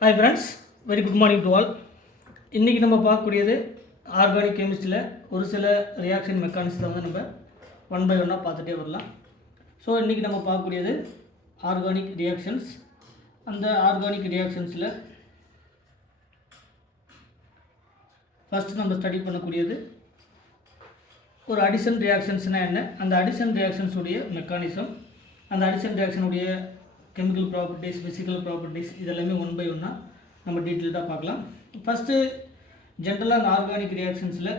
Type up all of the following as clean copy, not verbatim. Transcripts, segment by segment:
Hi friends, very good morning to all. இன்றைக்கி நம்ம பார்க்கக்கூடியது ஆர்கானிக் கெமிஸ்ட்ரியில் ஒரு சில ரியாக்ஷன் மெக்கானிசத்தை வந்து நம்ம ஒன் பை ஒன்னாக பார்த்துட்டே வரலாம். ஸோ இன்றைக்கி நம்ம பார்க்கக்கூடியது ஆர்கானிக் ரியாக்ஷன்ஸ். அந்த ஆர்கானிக் ரியாக்ஷன்ஸில் ஃபஸ்ட்டு நம்ம ஸ்டடி பண்ணக்கூடியது ஒரு அடிஷன் ரியாக்ஷன்ஸ்னால் என்ன, அந்த அடிஷன் ரியாக்ஷன்ஸுடைய மெக்கானிசம், அந்த அடிஷன் ரியாக்ஷனுடைய கெமிக்கல் ப்ராப்பர்ட்டிஸ், ஃபிசிக்கல் ப்ராப்பர்ட்டிஸ், இதெல்லாமே ஒன் பை ஒன்னாக நம்ம டீட்டெயில்டாக பார்க்கலாம். ஃபஸ்ட்டு ஜென்ரலாக அந்த ஆர்கானிக் ரியாக்ஷன்ஸில்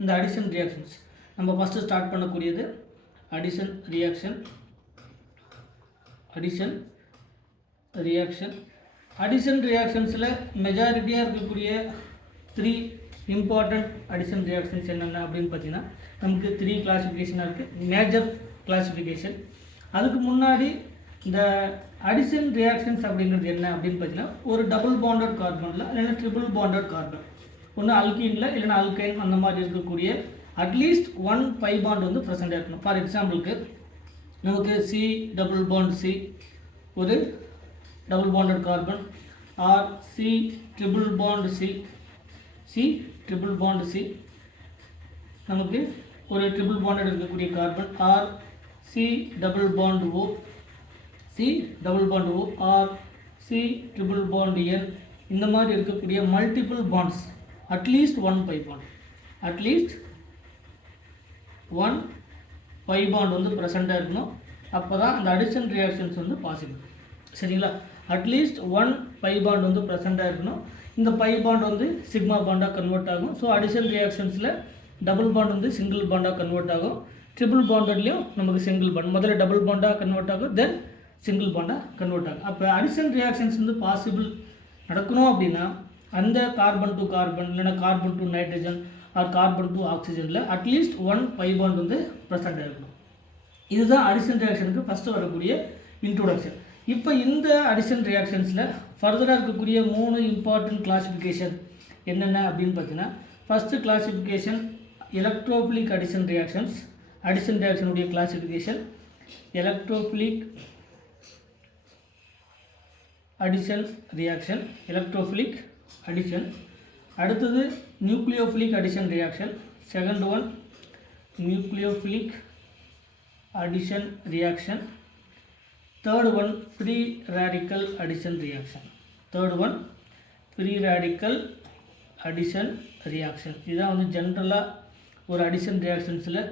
இந்த அடிஷன் ரியாக்ஷன்ஸ் நம்ம ஃபஸ்ட்டு ஸ்டார்ட் பண்ணக்கூடியது அடிஷன் ரியாக்ஷன். அடிஷன் ரியாக்ஷன்ஸில் மெஜாரிட்டியாக இருக்கக்கூடிய 3 இம்பார்ட்டண்ட் அடிஷன் ரியாக்ஷன்ஸ் என்னென்ன அப்படின்னு பார்த்தீங்கன்னா நமக்கு 3 கிளாஸிஃபிகேஷனாக இருக்குது. Major classification. அதுக்கு முன்னாடி இந்த அடிஷன் ரியாக்ஷன்ஸ் அப்படிங்கிறது என்ன அப்படின்னு பார்த்தீங்கன்னா ஒரு டபுள் பாண்டட் கார்பனில் இல்லைன்னா ட்ரிபிள் பாண்டட் கார்பன், ஒன்று அல்கீனில் இல்லைன்னா அல்கைன் அந்த மாதிரி இருக்கக்கூடிய அட்லீஸ்ட் 1 பை பாண்ட் வந்து ப்ரெசென்ட்டாக இருக்கணும். ஃபார் எக்ஸாம்பிளுக்கு நமக்கு சி டபுள் பாண்ட் சி ஒரு double bonded carbon, or C triple bond C நமக்கு ஒரு ட்ரிபிள் பாண்டட் இருக்கக்கூடிய carbon, or C double bond O or C triple bond N, இந்த மாதிரி இருக்கக்கூடிய multiple bonds at least 1 pi bond வந்து ப்ரெசென்ட்டாக இருக்கணும். அப்போ தான் அந்த அடிஷன் ரியாக்ஷன்ஸ் வந்து பாசிபிள். சரிங்களா? அட்லீஸ்ட் 1 பை பாண்ட் வந்து ப்ரெசென்ட்டாக இருக்கணும். இந்த பை பாண்ட் வந்து சிக்மா பாண்டாக கன்வெர்ட் ஆகும். ஸோ அடிஷன் ரியாக்ஷன்ஸில் டபுள் பாண்ட் வந்து சிங்கிள் பாண்டாக கன்வெர்ட் ஆகும். ட்ரிபிள் பாண்டட்லேயும் நமக்கு சிங்கிள் பாண்ட், முதல்ல டபுள் பாண்டாக கன்வெர்ட் ஆகும், தென் சிங்கிள் பாண்டாக கன்வெர்ட் ஆகும். அப்போ அடிஷன் ரியாக்ஷன்ஸ் வந்து பாசிபிள் நடக்கணும் அப்படின்னா அந்த கார்பன் டு கார்பன் இல்லைன்னா carbon to nitrogen or carbon to ஆக்சிஜனில் அட்லீஸ்ட் 1 பை பாண்ட் வந்து ப்ரெசென்ட்டாக இருக்கணும். இதுதான் அடிஷன் ரியாக்ஷனுக்கு ஃபஸ்ட்டு வரக்கூடிய இன்ட்ரோடக்ஷன். இப்போ இந்த அடிஷன் ரியாக்ஷன்ஸில் ஃபர்தராக இருக்கக்கூடிய 3 இம்பார்ட்டன்ட் கிளாஸிஃபிகேஷன் என்னென்ன அப்படின்னு பார்த்தீங்கன்னா, first classification electrophilic addition reactions. Addition ரியாக்ஷனுடைய கிளாஸிஃபிகேஷன் எலக்ட்ரோஃபிலிக் அடிஷன். அடுத்தது nucleophilic addition reaction. Second one nucleophilic addition reaction. Third one free radical addition reaction. இதுதான் வந்து ஜென்ரலாக ஒரு அடிஷன் ரியாக்ஷன்ஸில்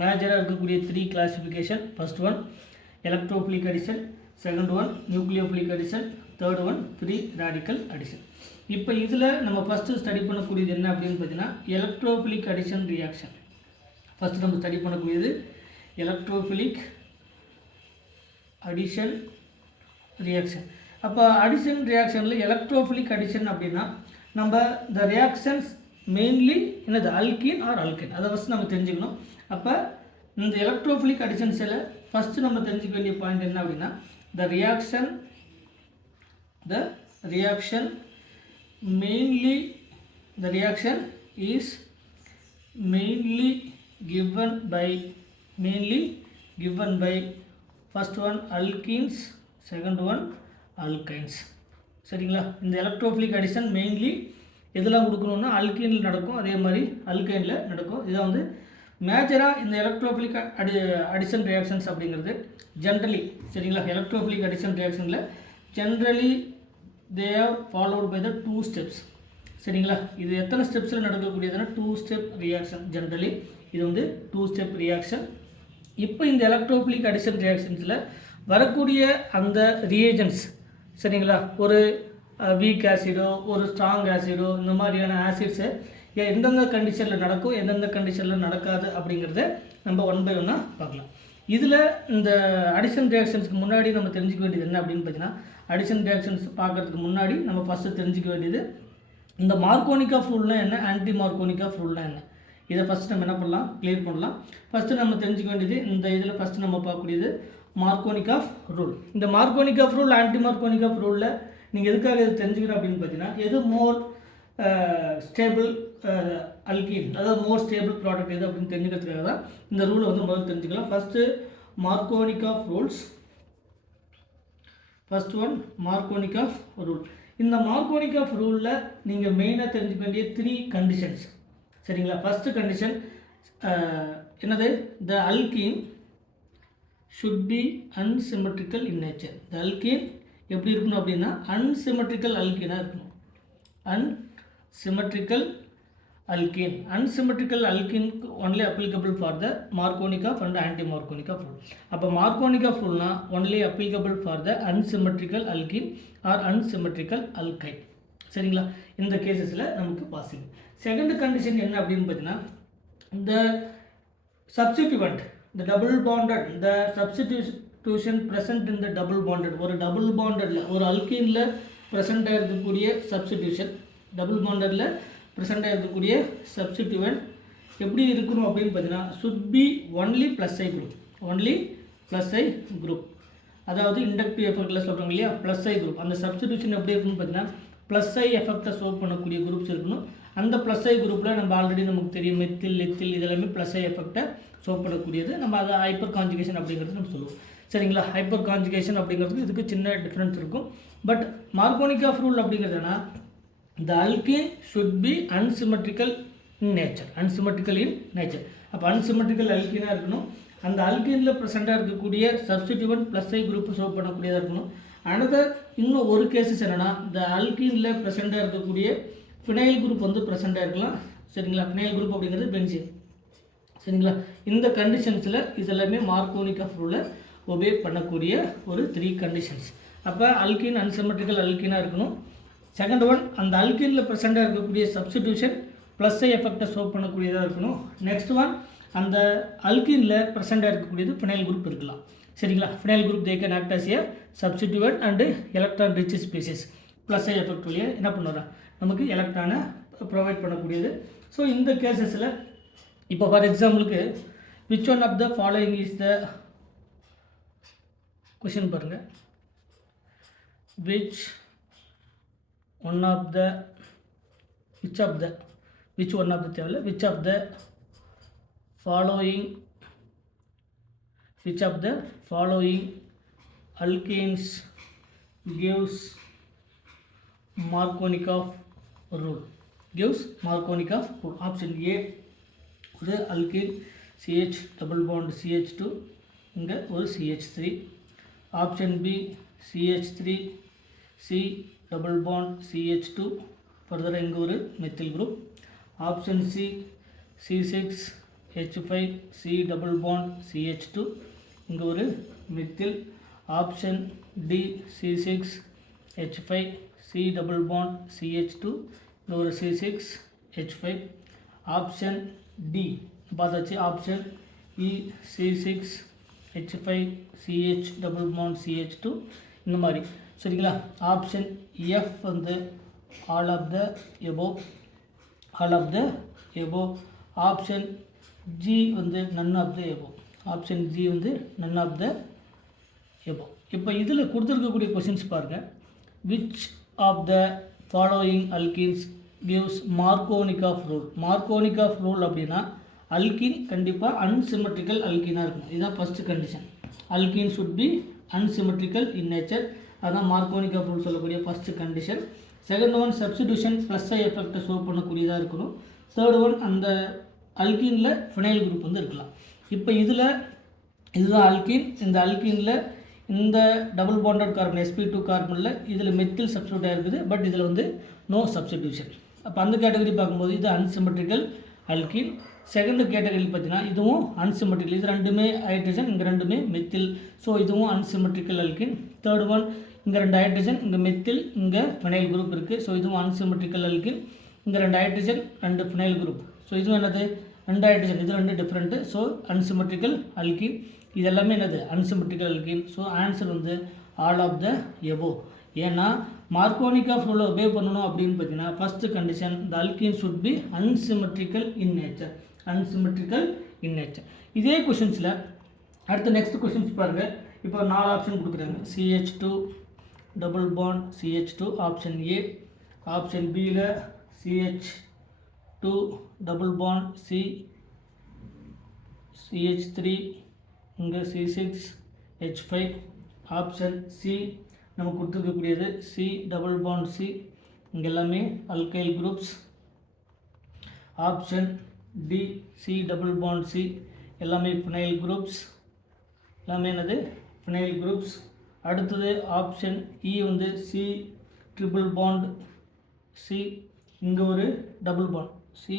மேஜராக இருக்கக்கூடிய 3 classification. First one electrophilic addition, second one nucleophilic addition, third one free radical addition. இப்போ இதில் நம்ம ஃபஸ்ட்டு ஸ்டடி பண்ணக்கூடியது என்ன அப்படின்னு பார்த்தீங்கன்னா எலக்ட்ரோஃபிலிக் அடிஷன் ரியாக்ஷன். ஃபஸ்ட்டு நம்ம ஸ்டடி பண்ணக்கூடியது எலக்ட்ரோஃபிலிக் அடிஷன் ரியாக்ஷன். அப்போ அடிஷன் ரியாக்ஷனில் எலக்ட்ரோஃபிலிக் அடிஷன் அப்படின்னா நம்ம த ரியாக்ஷன்ஸ் மெயின்லி என்னது அல்கீன் ஆர் அல்கைன், அதை ஃபஸ்ட்டு நம்ம தெரிஞ்சுக்கணும். அப்போ இந்த எலக்ட்ரோஃபிலிக் அடிஷன்ஸில் ஃபஸ்ட்டு நம்ம தெரிஞ்சுக்க வேண்டிய பாயிண்ட் என்ன அப்படின்னா the reaction is mainly given by first one alkenes, second one alkynes. சரிங்களா? இந்த எலக்ட்ரோஃபிலிக் அடிஷன் மெயின்லி எதெல்லாம் கொடுக்கணும்னா அல்கீனில் நடக்கும், அதே மாதிரி அல்கைனில் நடக்கும். இதான் வந்து மேஜராக இந்த எலக்ட்ரோஃபிலிக் அடிஷன் ரியாக்ஷன்ஸ் அப்படிங்கிறது ஜென்ரலி. சரிங்களா? எலக்ட்ரோஃபிலிக் அடிஷன் ரியாக்ஷனில் generally they are followed by the 2 steps. சரிங்களா? இது எத்தனை ஸ்டெப்ஸில் நடக்கக்கூடியதுன்னா 2 ஸ்டெப் ரியாக்ஷன். ஜென்ரலி இது வந்து 2 ஸ்டெப் ரியாக்ஷன். இப்போ இந்த எலக்ட்ரோஃபிலிக் அடிஷன் ரியாக்ஷன்ஸில் வரக்கூடிய அந்த ரியேஜன்ஸ், சரிங்களா, ஒரு வீக் ஆசிடோ ஒரு ஸ்ட்ராங் ஆசிடோ இந்த மாதிரியான ஆசிட்ஸை எந்தெந்த கண்டிஷனில் நடக்கும், எந்தெந்த கண்டிஷனில் நடக்காது அப்படிங்கிறத நம்ம 1 பை 1 பார்க்கலாம். இதில் இந்த அடிஷன் ரியாக்ஷன்ஸ்க்கு முன்னாடி நம்ம தெரிஞ்சிக்க வேண்டியது என்ன அப்படின்னு பார்த்தீங்கன்னா, அடிஷன் ரியாக்ஷன்ஸ் பார்க்குறதுக்கு முன்னாடி நம்ம ஃபஸ்ட்டு தெரிஞ்சிக்க வேண்டியது இந்த மார்க்கோனிக் ஆஃப் ரூல்னா என்ன, ஆன்டி மார்க்கோனிக் ஆஃப் ரூல்னா என்ன, இதை ஃபஸ்ட்டு நம்ம என்ன பண்ணலாம், கிளியர் பண்ணலாம். ஃபஸ்ட்டு நம்ம தெரிஞ்சிக்க வேண்டியது இந்த இதில் ஃபஸ்ட்டு நம்ம பார்க்கக்கூடியது மார்க்கோனிக் ஆஃப் ரூல். இந்த மார்க்கோனிக் ஆஃப் ரூல், ஆன்டி மார்க்கோனிக் ஆஃப் ரூலில் நீங்கள் எதுக்காக இதை தெரிஞ்சுக்கணும் அப்படின்னு பார்த்தீங்கன்னா, எது மோர் ஸ்டேபிள் அல்கீன், அதாவது மோர் ஸ்டேபிள் ப்ராடக்ட் எது அப்படின்னு தெரிஞ்சுக்கிறதுக்காக தான் இந்த ரூலை வந்து முதல்ல தெரிஞ்சுக்கலாம். First Markovnikov rules. First one Markovnikov rule. இந்த மார்கோனிக் ஆஃப் ரூலில் நீங்கள் மெயினாக தெரிஞ்சுக்க வேண்டிய 3 கண்டிஷன்ஸ் சரிங்களா. ஃபஸ்ட்டு கண்டிஷன் என்னது, the alkene should be unsymmetrical in nature. The alkene எப்படி இருக்கணும் அப்படின்னா அன்சிமெட்ரிக்கல் அல்கீனாக இருக்கணும். Unsymmetrical alkene. Unsymmetrical alkene only applicable for the Markovnikov and anti-Markovnikov rule. அப்போ Markovnikov rule only applicable for the unsymmetrical alkene or unsymmetrical alkyne. சரிங்களா, இந்த கேசஸில் நமக்கு possible. Second condition என்ன அப்படின்னு பார்த்தீங்கன்னா, இந்த substituent, the double bonded, the substitution present in the double bonded, ஒரு double பாண்டடில் ஒரு அல்கீனில் ப்ரெசென்ட்டாக இருக்கக்கூடிய சப்ஸ்டிடியூஷன், டபுள் பாண்டடில் ப்ரெசென்ட்டாக இருக்கக்கூடிய சப்ஸ்டிடியூவன்ட் எப்படி இருக்கணும் அப்படின்னு பார்த்தீங்கன்னா, should be only plus I group, only plus I group. அதாவது இண்டக்டிவ் எஃபெக்டில் சொல்கிறாங்க இல்லையா, ப்ளஸ் ஐ குரூப். அந்த சப்ஸ்டிடியூஷன் எப்படி இருக்குன்னு பார்த்தீங்கன்னா ப்ளஸ் ஐ எஃபெக்டை சோப் பண்ணக்கூடிய குரூப்ஸ் இருக்கணும். அந்த ப்ளஸ் ஐ குரூப்பில் நம்ம ஆல்ரெடி நமக்கு தெரியும் மெத்தில், எத்தில் இதெல்லாமே ப்ளஸ் ஐ எஃபெக்டை சோப் பண்ணக்கூடியது. நம்ம அதை ஹைப்பர் கான்ஜுகேஷன் அப்படிங்கிறது நம்ம சொல்லுவோம். சரிங்களா, ஹைப்பர் கான்ஜுகேஷன் அப்படிங்கிறது இதுக்கு சின்ன டிஃப்ரென்ஸ் இருக்கும். பட் மார்கோனிக் ரூல் அப்படிங்கிறதுனா the alkene should be unsymmetrical in nature, unsymmetrical in nature. அப்போ unsymmetrical alkeneாக இருக்கணும். அந்த அல்கீனில் ப்ரெசென்ட்டாக இருக்கக்கூடிய substituent plus I group show பண்ணக்கூடியதாக இருக்கணும். அனதர் இன்னும் ஒரு கேசஸ் என்னென்னா, இந்த அல்கீனில் ப்ரெசென்ட்டாக இருக்கக்கூடிய ஃபினைல் குரூப் வந்து ப்ரெசென்ட்டாக இருக்கலாம். சரிங்களா, ஃபினைல் குரூப் அப்படிங்கிறது பென்சீன். சரிங்களா, இந்த கண்டிஷன்ஸில் இதெல்லாமே மார்கோனிக் ரூலை ஒபே பண்ணக்கூடிய ஒரு 3 கண்டிஷன்ஸ். அப்போ அல்கீன் அன்சிமெட்ரிக்கல் அல்கீனாக இருக்கணும். செகண்ட் ஒன், அந்த அல்கீனில் ப்ரெசென்ட்டாக இருக்கக்கூடிய சப்ஸ்டிடியூஷன் ப்ளஸ் ஐ எஃபெக்டை சோப் பண்ணக்கூடியதாக இருக்கணும். நெக்ஸ்ட் ஒன், அந்த அல்கீனில் ப்ரெசென்ட்டாக இருக்கக்கூடியது ஃபினைல் குரூப் இருக்கலாம். சரிங்களா, phenyl group they can act as a substituent and electron rich species. Plus I effect வழியாக என்ன பண்ணுறோம், நமக்கு எலக்ட்ரானை ப்ரொவைட் பண்ணக்கூடியது. ஸோ இந்த கேசஸில் இப்போ ஃபார் எக்ஸாம்பிளுக்கு which one of the following is the question பாருங்கள், which one of the following alkenes gives Markovnikov rule. Option A ஒரு alkene CH double bond CH2, இங்கே ஒரு CH3. Option B CH3 C double bond CH2, further இங்கே ஒரு methyl group. Option C C6 H5 C double bond CH2, இங்கே ஒரு methyl. Option D C6 H5 C double bond CH2, இங்கே ஒரு C6 H5. Option D பார்த்தாச்சு. Option E C6 H5 CH double bond CH2, இந்த மாதிரி. சரிங்களா, option F வந்து all of the above. Option G வந்து நன் ஆஃப் த எபோவ். இப்போ இதில் கொடுத்துருக்கக்கூடிய கொஷின்ஸ் பாருங்கள். Which of the following alkenes gives Markovnikov rule அப்படின்னா அல்கீன் கண்டிப்பாக அன்சிமெட்ரிக்கல் அல்கீனாக இருக்கும். இதுதான் first condition. Alkene should be unsymmetrical in nature. அதுதான் மார்கோனிக் ரூல் சொல்லக்கூடிய first condition. Second one, substitution plus I எஃபெக்டை சோப் பண்ணக்கூடியதாக இருக்கணும். தேர்ட் ஒன், அந்த அல்கீனில் ஃபினைல் குரூப் வந்து இருக்கலாம். இப்போ இதுதான் அல்கீன். இந்த அல்கீனில் இந்த டபுள் பாண்டட் கார்பன் sp2 கார்பனில் இதில் மெத்தில் சப்ஸ்டிடியூட்டாக இருக்குது. பட் இதில் வந்து நோ சப்ஸ்டிடியூஷன். அப்போ அந்த கேட்டகரி பார்க்கும்போது இது அன்சிமெட்ரிக்கல் அல்கீன். செகண்ட் கேட்டகரி பார்த்தீங்கன்னா இதுவும் அன்சிமெட்ரிக்கல். இது ரெண்டுமே ஹைட்ரஜன், இங்கே ரெண்டுமே மெத்தில். ஸோ இதுவும் அன்சிமெட்ரிக்கல் அல்கீன். தேர்ட் ஒன், இங்கே 2 ஹைட்ரஜன், இங்கே மெத்தில், இங்கே ஃபினைல் குரூப் இருக்குது. ஸோ இதுவும் அன்சிமெட்ரிக்கல் அல்கீன். இங்கே 2 ஹைட்ரஜன் 2 ஃபினைல் குரூப். ஸோ இதுவும் என்னது, 2 ஹைட்ரஜன், இது 2 டிஃப்ரெண்ட்டு. So unsymmetrical alkene. இது எல்லாமே என்னது, அன்சிமெட்ரிக்கல் அல்கீன். ஸோ ஆன்சர் வந்து ஆல் ஆஃப் த எபோவ். ஏன்னா மார்கோனிக் ரூலை ஒபே பண்ணணும் அப்படின்னு பார்த்தீங்கன்னா first condition, the alkene should be unsymmetrical in nature. இதே கொஷின்ஸில் அடுத்த நெக்ஸ்ட் கொஷின்ஸ் பாருங்கள். இப்போ 4 ஆப்ஷன் கொடுக்குறாங்க. CH2 double bond CH2 option A. Option பியில் CH2 டபுள் பாண்ட் CH3, இங்கே C6 H5. ஆப்ஷன் சி நமக்கு கொடுத்துருக்கக்கூடியது சி டபுள் பாண்ட் சி, இங்கே எல்லாமே alkyl groups. Option D C double bond C எல்லாமே ஃபினைல் குரூப்ஸ், எல்லாமே என்னது ஃபினைல் குரூப்ஸ். அடுத்தது ஆப்ஷன் இ வந்து சி ட்ரிபிள் பாண்ட் சி, இங்கே ஒரு double bond C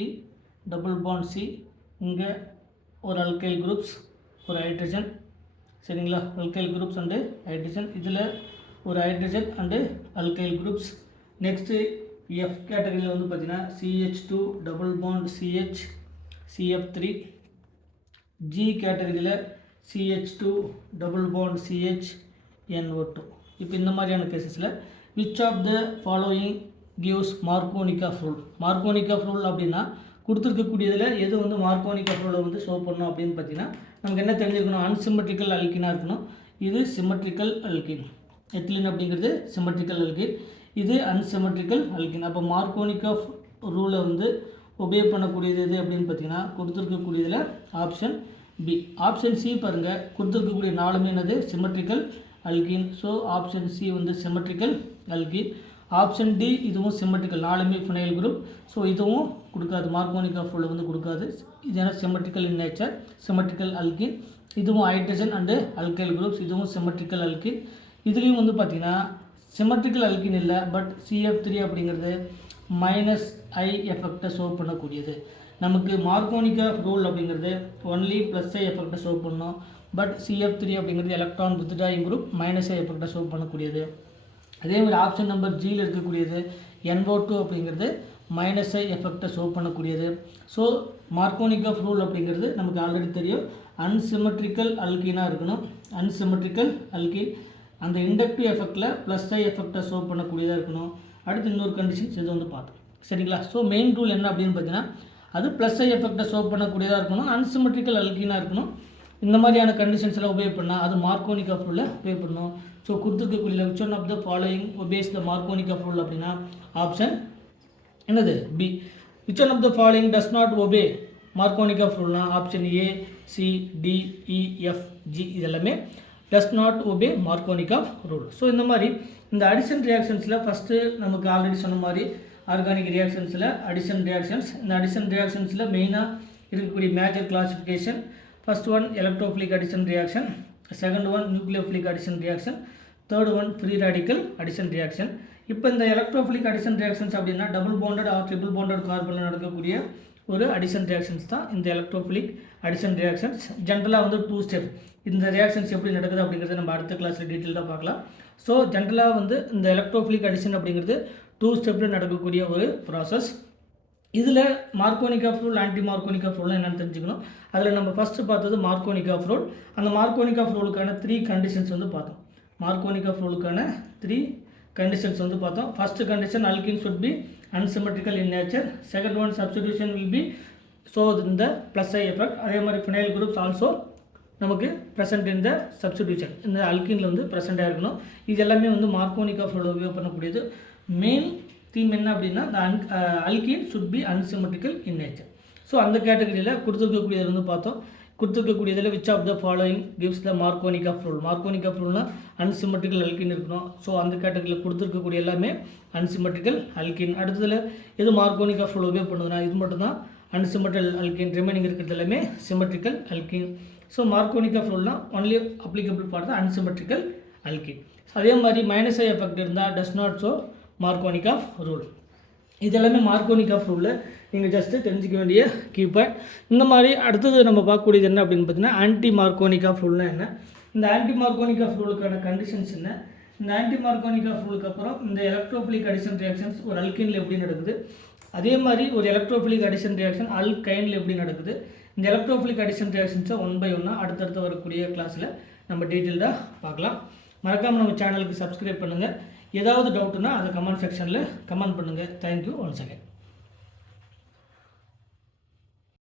double bond C, இங்கே ஒரு அல்கைல் குரூப்ஸ் ஒரு ஹைட்ரஜன். சரிங்களா, அல்கைல் குரூப்ஸ் அண்டு ஹைட்ரஜன், இதில் ஒரு hydrogen and alkyl groups. Next F கேட்டகரியில் வந்து பார்த்திங்கன்னா CH2 double bond CH CF3. G கேட்டகரியில் CH2 double bond CH NO2. இப்போ இந்த மாதிரியான கேசஸில் which of the following gives Markovnikov rule. Markovnikov rule அப்படின்னா கொடுத்துருக்கக்கூடியதில் எது வந்து மார்கோனிகாஃப் ரூலை வந்து ஷோ பண்ணணும் அப்படின்னு பார்த்தீங்கன்னா நமக்கு என்ன தெரிஞ்சிருக்கணும், அன்சிமெட்ரிக்கல் அல்கினாக இருக்கணும். இது சிமெட்ரிக்கல் அல்கின். எத்திலின் அப்படிங்கிறது சிமெட்ரிக்கல் அல்கின், இது அன்சிமெட்ரிக்கல் அல்கின். அப்போ மார்கோனிகாஃப் ரூலை வந்து ஒபே பண்ணக்கூடியது எது அப்படின்னு பார்த்தீங்கன்னா கொடுத்துருக்கக்கூடியதில் ஆப்ஷன் பி. ஆப்ஷன் சி பாருங்கள், கொடுத்துருக்கக்கூடிய நாலுமே என்னது symmetrical alkene. So option C வந்து சிமெட்ரிக்கல் அல்கின். ஆப்ஷன் டி இதுவும் சிமெட்ரிக்கல், நாலுமே ஃபினைல் குரூப். ஸோ இதுவும் கொடுக்காது, மார்கோனிகாஃப் ரூலை வந்து கொடுக்காது. இது என்ன symmetrical in nature, symmetrical alkene. இதுவும் ஹைட்ரஜன் அண்டு அல்கைல் குரூப்ஸ், இதுவும் சிமெட்ரிக்கல் அல்கின். இதுலேயும் வந்து பார்த்திங்கன்னா சிமெட்ரிக்கல் அல்கின் இல்லை, பட் CF3 அப்படிங்கிறது மைனஸ் ஐ எஃபெக்டை ஷோ பண்ணக்கூடியது. நமக்கு மார்கோனிகாஃப் ரூல் அப்படிங்கிறது ஒன்லி ப்ளஸ் ஐ எஃபெக்டை ஷோ பண்ணணும், பட் CF3 அப்படிங்கிறது எலக்ட்ரான் வித்ட்ராயிங் குரூப் மைனஸ் ஐ எஃபெக்டை ஷோ பண்ணக்கூடியது. அதேமாதிரி ஆப்ஷன் நம்பர் ஜியில் இருக்கக்கூடியது NO2 அப்படிங்கிறது மைனஸ் ஐ எஃபெக்டை ஷோ பண்ணக்கூடியது. ஸோ மார்கோனிகாஃப் ரூல் அப்படிங்கிறது நமக்கு ஆல்ரெடி தெரியும், அன்சிமெட்ரிக்கல் அல்கினாக இருக்கணும். அன்சிமெட்ரிக்கல் அல்கின் அந்த இண்டக்டிவ் எஃபெக்டில் ப்ளஸ் ஐ எஃபெக்டை ஷோ பண்ணக்கூடியதாக இருக்கணும். அடுத்து இன்னொரு கண்டிஷன்ஸ் இது வந்து பார்த்தோம். சரிங்களா, ஸோ மெயின் ரூல் என்ன அப்படின்னு பார்த்தீங்கன்னா அது ப்ளஸ் ஐ எஃபெக்டை ஷோ பண்ணக்கூடியதாக இருக்கணும், அன்சிமெட்ரிக்கல் அல்கினாக இருக்கணும். இந்த மாதிரியான கண்டிஷன்ஸில் உபயோக பண்ணால் அது மார்கோனிகாஃப் ரூலில் உபயோக பண்ணணும். ஸோ கொடுத்துருக்கக்கூடிய which one of the following obeys the Markovnikov rule அப்படின்னா ஆப்ஷன் என்னது B. Which one of the following does not obey Markovnikov ரூல்னா option A C D E F G இதெல்லாமே does not obey Markovnikov rule. So இந்த மாதிரி இந்த addition ரியாக்ஷன்ஸில் first நமக்கு already சொன்ன மாதிரி ஆர்கானிக் ரியாக்ஷன்ஸில் அடிஷன் ரியாக்ஷன்ஸ். இந்த அடிஷன் ரியாக்ஷன்ஸில் மெயினாக இருக்கக்கூடிய major classification, first one electrophilic addition reaction, second one nucleophilic addition reaction, third one free radical addition reaction. இப்போ இந்த எலக்ட்ரோஃபிலிக் அடிஷன் ரியாக்ஷன்ஸ் அப்படின்னா double bonded or triple bonded கார்பனில் நடக்கக்கூடிய ஒரு அடிஷன் ரியாக்ஷன்ஸ் தான் இந்த எலக்ட்ரோஃபிலிக் அடிஷன் ரியாக்ஷன்ஸ். ஜென்ரலாக வந்து 2 ஸ்டெப். இந்த ரியாக்ஷன்ஸ் எப்படி நடக்குது அப்படிங்கிறத நம்ம அடுத்த கிளாஸில் டீட்டெயிலாக பார்க்கலாம். ஸோ ஜென்ரலாக வந்து இந்த எலக்ட்ரோஃபிலிக் அடிஷன் அப்படிங்கிறது 2 ஸ்டெப்பில் நடக்கக்கூடிய ஒரு ப்ராசஸ். இதில் மார்கோனிகாஃப் ரூல் ஆன்டி மார்கோனிகாஃப் ரூல் என்னென்னு தெரிஞ்சுக்கணும். அதில் நம்ம ஃபஸ்ட்டு பார்த்தது மார்கோனிகாஃப் ரூல். அந்த மார்கோனிகாஃப் ரூலுக்கான 3 கண்டிஷன்ஸ் வந்து பார்த்தோம். மார்கோனிகாஃப் ரூலுக்கான 3 கண்டிஷன்ஸ் வந்து பார்த்தோம். First condition alkene should be unsymmetrical in nature. Second one substitution will be so in the plus I effect. அதே மாதிரி phenyl groups also நமக்கு present in the substitution. இந்த அல்கின்ல வந்து present இருக்கணும். இது எல்லாமே வந்து மார்கோனிகாஃப் ரூல் உபயோக பண்ணக்கூடியது. மெயின் தீம் என்ன அப்படின்னா alkene should be unsymmetrical in nature. So அந்த கேட்டகரியில் கொடுத்துருக்கக்கூடியது வந்து பார்த்தோம். கொடுத்துருக்கக்கூடியதில் which of the following gives the Markovnikov rule. Markovnikov ரூல்னால் அன்சிமெட்ரிக்கல் அல்கின் இருக்கணும். ஸோ அந்த கேட்டகரியில் கொடுத்துருக்கக்கூடிய எல்லாமே அன்சிமெட்ரிக்கல் அல்கின். அடுத்ததில் எது மார்கோனிகாஃப் ரூல் உபயோக பண்ணுதுன்னா இது மட்டும் தான் அன்சிமெட்ரிக்கல் அல்கின். ரிமைனிங் இருக்கிறது எல்லாமே சிமெட்ரிக்கல் அல்கின். ஸோ மார்கோனிகாஃப் ரூல்னால் only applicable for the unsymmetrical alkene. அதே மாதிரி மைனஸ் ஐ எஃபெக்ட் இருந்தால் does not show Markovnikov rule. இது எல்லாமே மார்கோனிகாஃப் ரூலில் நீங்கள் ஜஸ்ட்டு தெரிஞ்சிக்க வேண்டிய கீபாயிண்ட். இந்த மாதிரி அடுத்தது நம்ம பார்க்கக்கூடியது என்ன அப்படின்னு பார்த்தீங்கன்னா ஆன்டி மார்கோனிகாஃப் ரூல்னா என்ன, இந்த ஆன்டி மார்கோனிகாஃப் ரூலுக்கான கண்டிஷன்ஸ் என்ன, இந்த ஆன்டி மார்கோனிகாஃப் ரூலுக்கு அப்புறம் இந்த எலக்ட்ரோஃபிலிக் அடிஷன் ரியாக்ஷன்ஸ் ஒரு அல்கின்ல எப்படி நடக்குது, அதே மாதிரி ஒரு எலக்ட்ரோஃபிலிக் அடிஷன் ரியாக்ஷன் அல்கைனில் எப்படி நடக்குது. இந்த எலக்ட்ரோஃபிலிக் அடிஷன் ரியாக்ஷன்ஸை 1 by 1 அடுத்தடுத்து வரக்கூடிய கிளாஸில் நம்ம டீட்டெயில்டாக பார்க்கலாம். மறக்காமல் நம்ம சேனலுக்கு சப்ஸ்கிரைப் பண்ணுங்கள். ஏதாவது டவுட்னா அதை கமெண்ட் செக்ஷனில் கமெண்ட் பண்ணுங்கள். Thank you once again.